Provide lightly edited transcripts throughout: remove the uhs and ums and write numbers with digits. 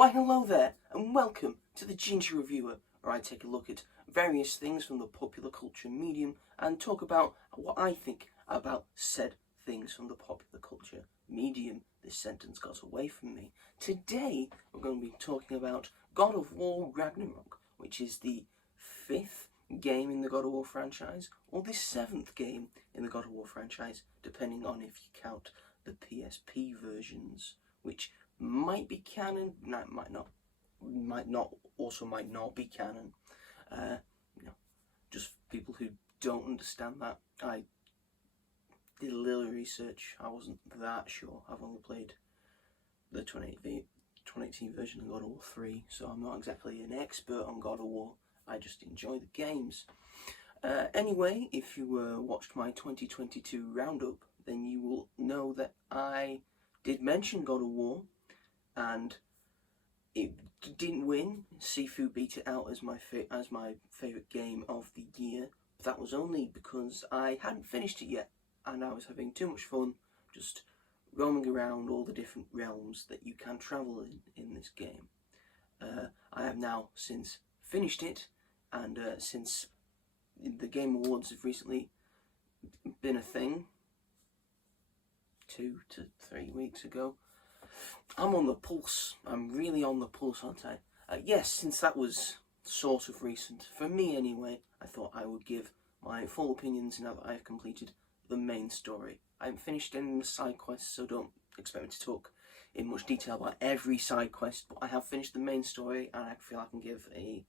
Why hello there, and welcome to the Ginger Reviewer, where I take a look at various things from the popular culture medium and talk about what I think about said things from the popular culture medium. This sentence got away from me. Today we're going to be talking about God of War Ragnarok, which is the 5th game in the God of War franchise, or the 7th game in the God of War franchise, depending on if you count the PSP versions, which might be canon, might not be canon. Just for people who don't understand that. I did a little research. I wasn't that sure. I've only played the 2018 version of God of War 3, so I'm not exactly an expert on God of War. I just enjoy the games. Anyway, if you watched my 2022 roundup, then you will know that I did mention God of War, and it didn't win. Sifu beat it out as my favourite game of the year. But that was only because I hadn't finished it yet, and I was having too much fun just roaming around all the different realms that you can travel in this game. I have now since finished it, and since the Game Awards have recently been a thing, 2 to 3 weeks ago, I'm on the pulse. I'm really on the pulse, aren't I? Yes, since that was sort of recent, for me anyway, I thought I would give my full opinions now that I've completed the main story. I haven't finished any of the side quests, so don't expect me to talk in much detail about every side quest, but I have finished the main story, and I feel I can give a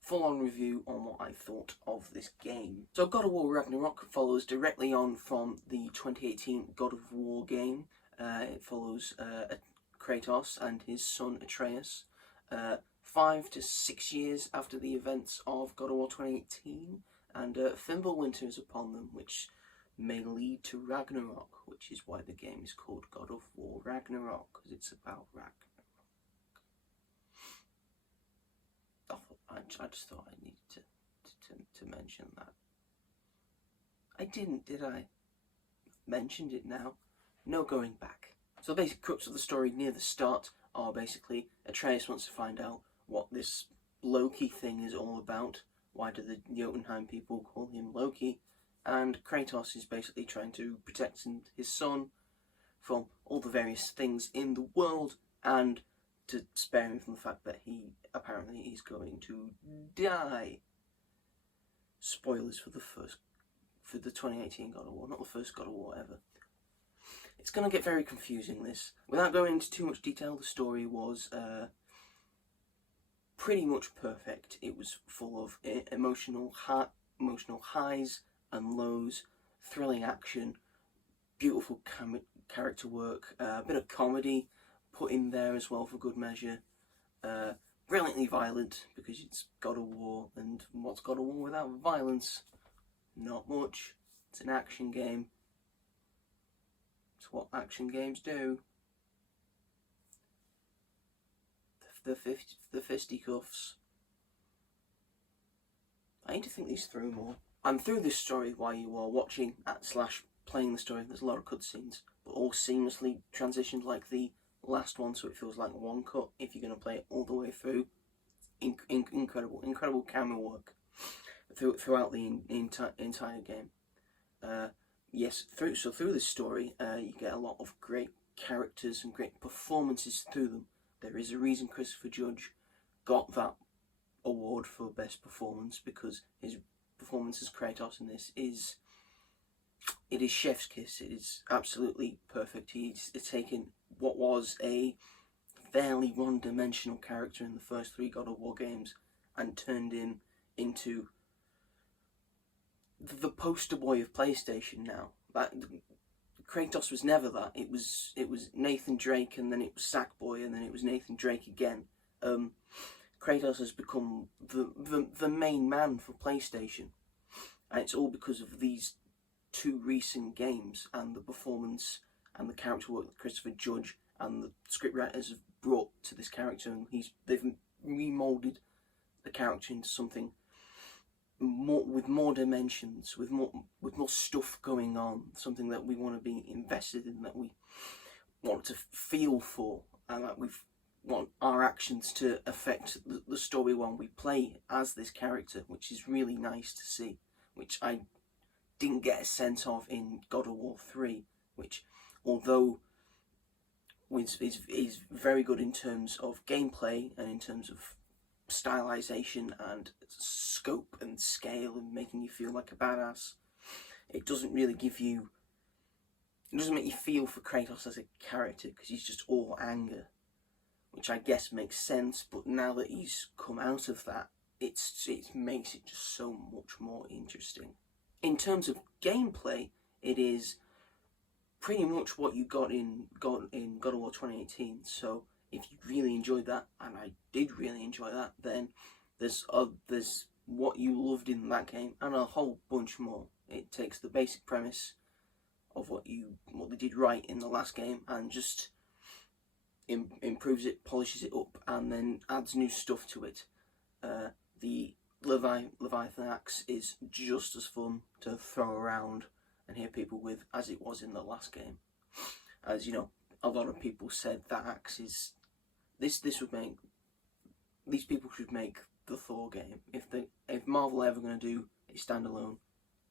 full-on review on what I thought of this game. So God of War Ragnarok follows directly on from the 2018 God of War game. It follows Kratos and his son Atreus 5 to 6 years after the events of God of War 2018, and Fimbulwinter is upon them, which may lead to Ragnarok, which is why the game is called God of War Ragnarok, because it's about Ragnarok. I just thought I needed to mention that. I didn't, did I? Mentioned it now. No going back. So the basic crux of the story near the start are basically Atreus wants to find out what this Loki thing is all about. Why do the Jotunheim people call him Loki? And Kratos is basically trying to protect his son from all the various things in the world, and to spare him from the fact that he apparently is going to die. Spoilers for the 2018 God of War, not the first God of War ever. It's going to get very confusing, this. Without going into too much detail, the story was pretty much perfect. It was full of emotional highs and lows, thrilling action, beautiful character work, a bit of comedy put in there as well for good measure. Brilliantly violent, because it's God of War, and what's God of War without violence? Not much. It's an action game. It's what action games do. The fisticuffs. I need to think these through more. I'm through this story while you are watching / playing the story. There's a lot of cutscenes, but all seamlessly transitioned like the last one, so it feels like one cut if you're going to play it all the way through. Incredible camera work throughout the entire game. Yes, through this story, you get a lot of great characters and great performances through them. There is a reason Christopher Judge got that award for best performance, because his performance as Kratos in this is chef's kiss. It is absolutely perfect. He's taken what was a fairly one-dimensional character in the first 3 God of War games and turned him into the poster boy of PlayStation now. Kratos was never that. It was Nathan Drake, and then it was Sackboy, and then it was Nathan Drake again. Kratos has become the main man for PlayStation, and it's all because of these 2 recent games and the performance and the character work that Christopher Judge and the scriptwriters have brought to this character, and they've remoulded the character into something more, with more dimensions, with more stuff going on, something that we want to be invested in, that we want to feel for, and that we've want our actions to affect the story when we play as this character, which is really nice to see, which I didn't get a sense of in God of War 3, which, although is very good in terms of gameplay and in terms of stylization and scope and scale and making you feel like a badass, it doesn't really give you, it doesn't make you feel for Kratos as a character, because he's just all anger, which I guess makes sense. But now that he's come out of that, it makes it just so much more interesting. In terms of gameplay, it is pretty much what you got in God of War 2018. So if you really enjoyed that, and I did really enjoy that, then there's what you loved in that game and a whole bunch more. It takes the basic premise of what they did right in the last game and just improves it, polishes it up, and then adds new stuff to it. The Leviathan axe is just as fun to throw around and hit people with as it was in the last game. As you know, a lot of people said that axe is this would make, these people should make the Thor game. If Marvel are ever going to do a standalone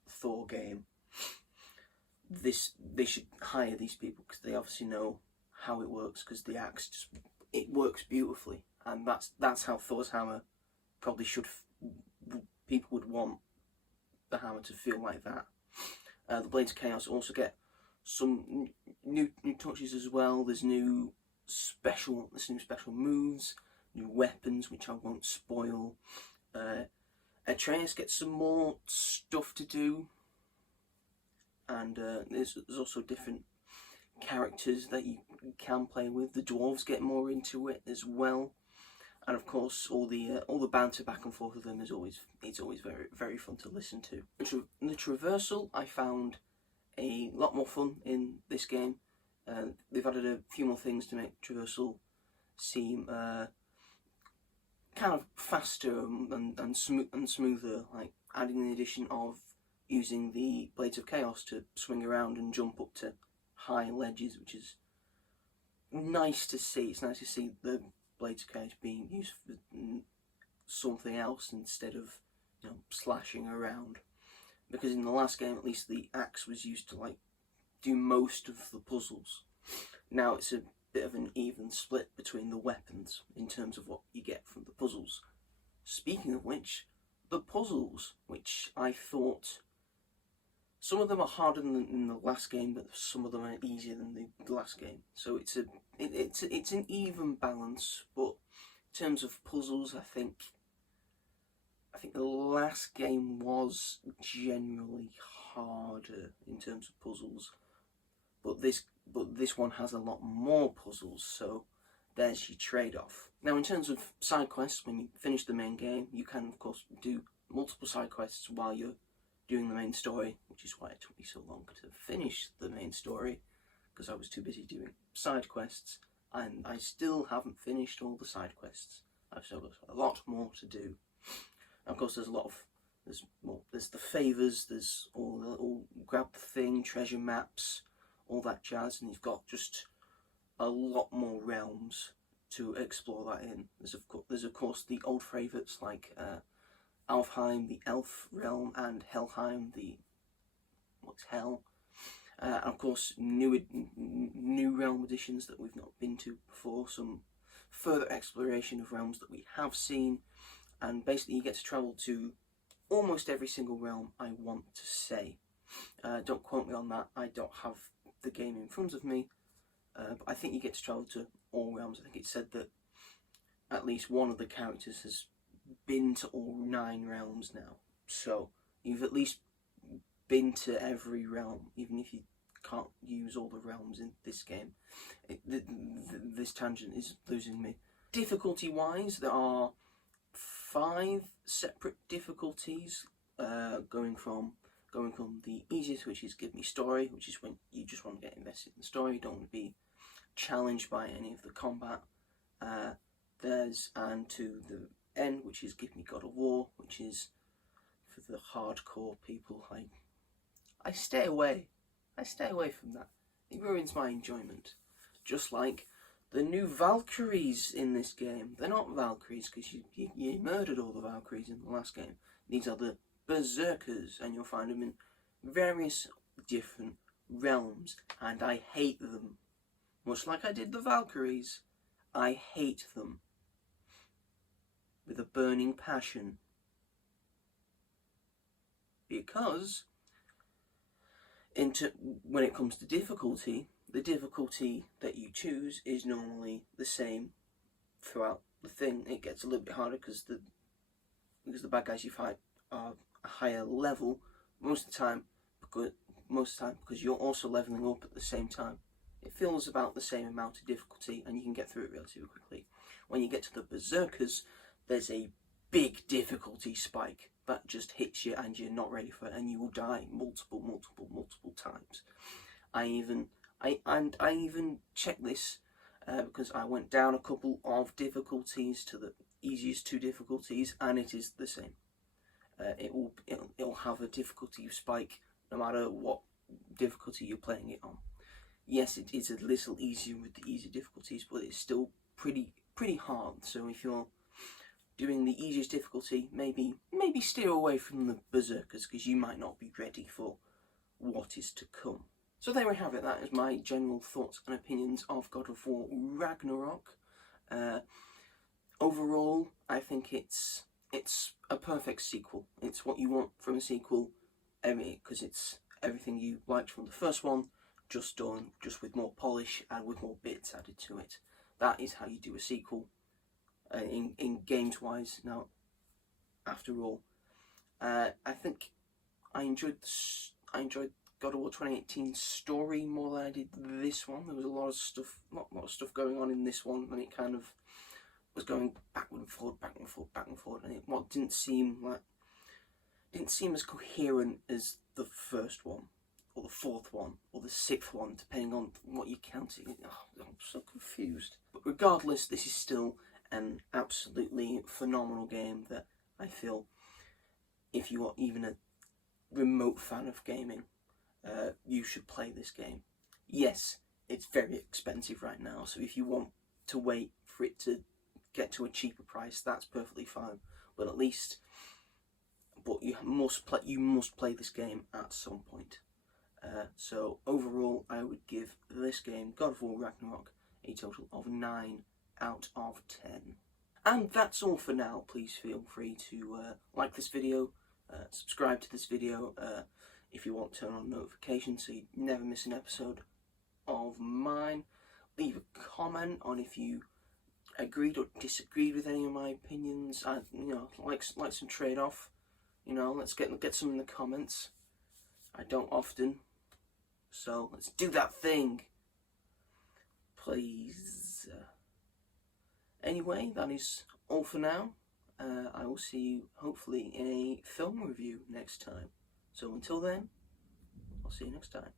Thor game, they should hire these people, because they obviously know how it works, because the axe just, it works beautifully, and that's how Thor's hammer probably should, people would want the hammer to feel like that. The Blades of Chaos also get some new touches as well. There's new special moves, new weapons, which I won't spoil. Atreus gets some more stuff to do, and there's also different characters that you can play with. The dwarves get more into it as well, and of course all the banter back and forth with them is always very, very fun to listen to. The traversal I found a lot more fun in this game. They've added a few more things to make traversal seem kind of faster and smoother, like adding the addition of using the Blades of Chaos to swing around and jump up to high ledges, which is nice to see. It's nice to see the Blades of Chaos being used for something else instead of, you know, slashing around. Because in the last game, at least, the axe was used to, like, do most of the puzzles. Now it's a bit of an even split between the weapons in terms of what you get from the puzzles. Speaking of which, the puzzles, which I thought, some of them are harder than in the last game, but some of them are easier than the last game. So it's an even balance. But in terms of puzzles, I think the last game was generally harder in terms of puzzles, but this one has a lot more puzzles, so there's your trade-off. Now, in terms of side quests, when you finish the main game, you can of course do multiple side quests while you're doing the main story, which is why it took me so long to finish the main story, because I was too busy doing side quests, and I still haven't finished all the side quests. I've still got a lot more to do. Of course, there's there's the favours, there's all grab the thing, treasure maps, all that jazz, and you've got just a lot more realms to explore that in. There's of course the old favourites like Alfheim, the Elf realm, and Helheim, the Hell. And of course, new realm additions that we've not been to before, some further exploration of realms that we have seen. And basically you get to travel to almost every single realm, I want to say. Don't quote me on that, I don't have the game in front of me, but I think you get to travel to all realms. I think it said that at least one of the characters has been to all 9 realms now. So you've at least been to every realm, even if you can't use all the realms in this game. This tangent is losing me. Difficulty wise, there are 5 separate difficulties, going from the easiest, which is give me story, which is when you just want to get invested in the story, you don't want to be challenged by any of the combat. And to the end, which is give me God of War, which is for the hardcore people. I stay away from that. It ruins my enjoyment. Just like the new Valkyries in this game. They're not Valkyries because you murdered all the Valkyries in the last game. These are the Berserkers, and you'll find them in various different realms, and I hate them. Much like I did the Valkyries, I hate them with a burning passion. Because when it comes to difficulty, the difficulty that you choose is normally the same throughout the thing. It gets a little bit harder because the bad guys you fight are a higher level most of the time because you're also leveling up at the same time. It feels about the same amount of difficulty, and you can get through it relatively quickly. When you get to the Berserkers, there's a big difficulty spike that just hits you and you're not ready for it, and you will die multiple times. I even checked this because I went down a couple of difficulties to the easiest 2 difficulties, and it is the same. It'll have a difficulty spike no matter what difficulty you're playing it on. Yes, it is a little easier with the easy difficulties, but it's still pretty hard. So if you're doing the easiest difficulty, maybe steer away from the Berserkers because you might not be ready for what is to come. So there we have it. That is my general thoughts and opinions of God of War Ragnarok. Overall, I think it's a perfect sequel. It's what you want from a sequel, because it's everything you liked from the first one, just done, just with more polish and with more bits added to it. That is how you do a sequel in games wise. Now, after all, I think I enjoyed God of War 2018 story more than I did this one. There was a lot of stuff going on in this one, and it kind of was going backward and forward, and it didn't seem as coherent as the first one, or the 4th one, or the 6th one, depending on what you're counting. Oh, I'm so confused. But regardless, this is still an absolutely phenomenal game that I feel, if you are even a remote fan of gaming, you should play this game. Yes, it's very expensive right now, so if you want to wait for it to get to a cheaper price, that's perfectly fine. But you must play this game at some point. So overall, I would give this game, God of War Ragnarok, a total of 9 out of 10. And that's all for now. Please feel free to like this video, subscribe to this video if you want to turn on notifications so you never miss an episode of mine. Leave a comment on if you agreed or disagreed with any of my opinions. Like some trade-off. Let's get some in the comments. I don't often, so let's do that thing, please. Anyway, that is all for now. I will see you hopefully in a film review next time. So until then, I'll see you next time.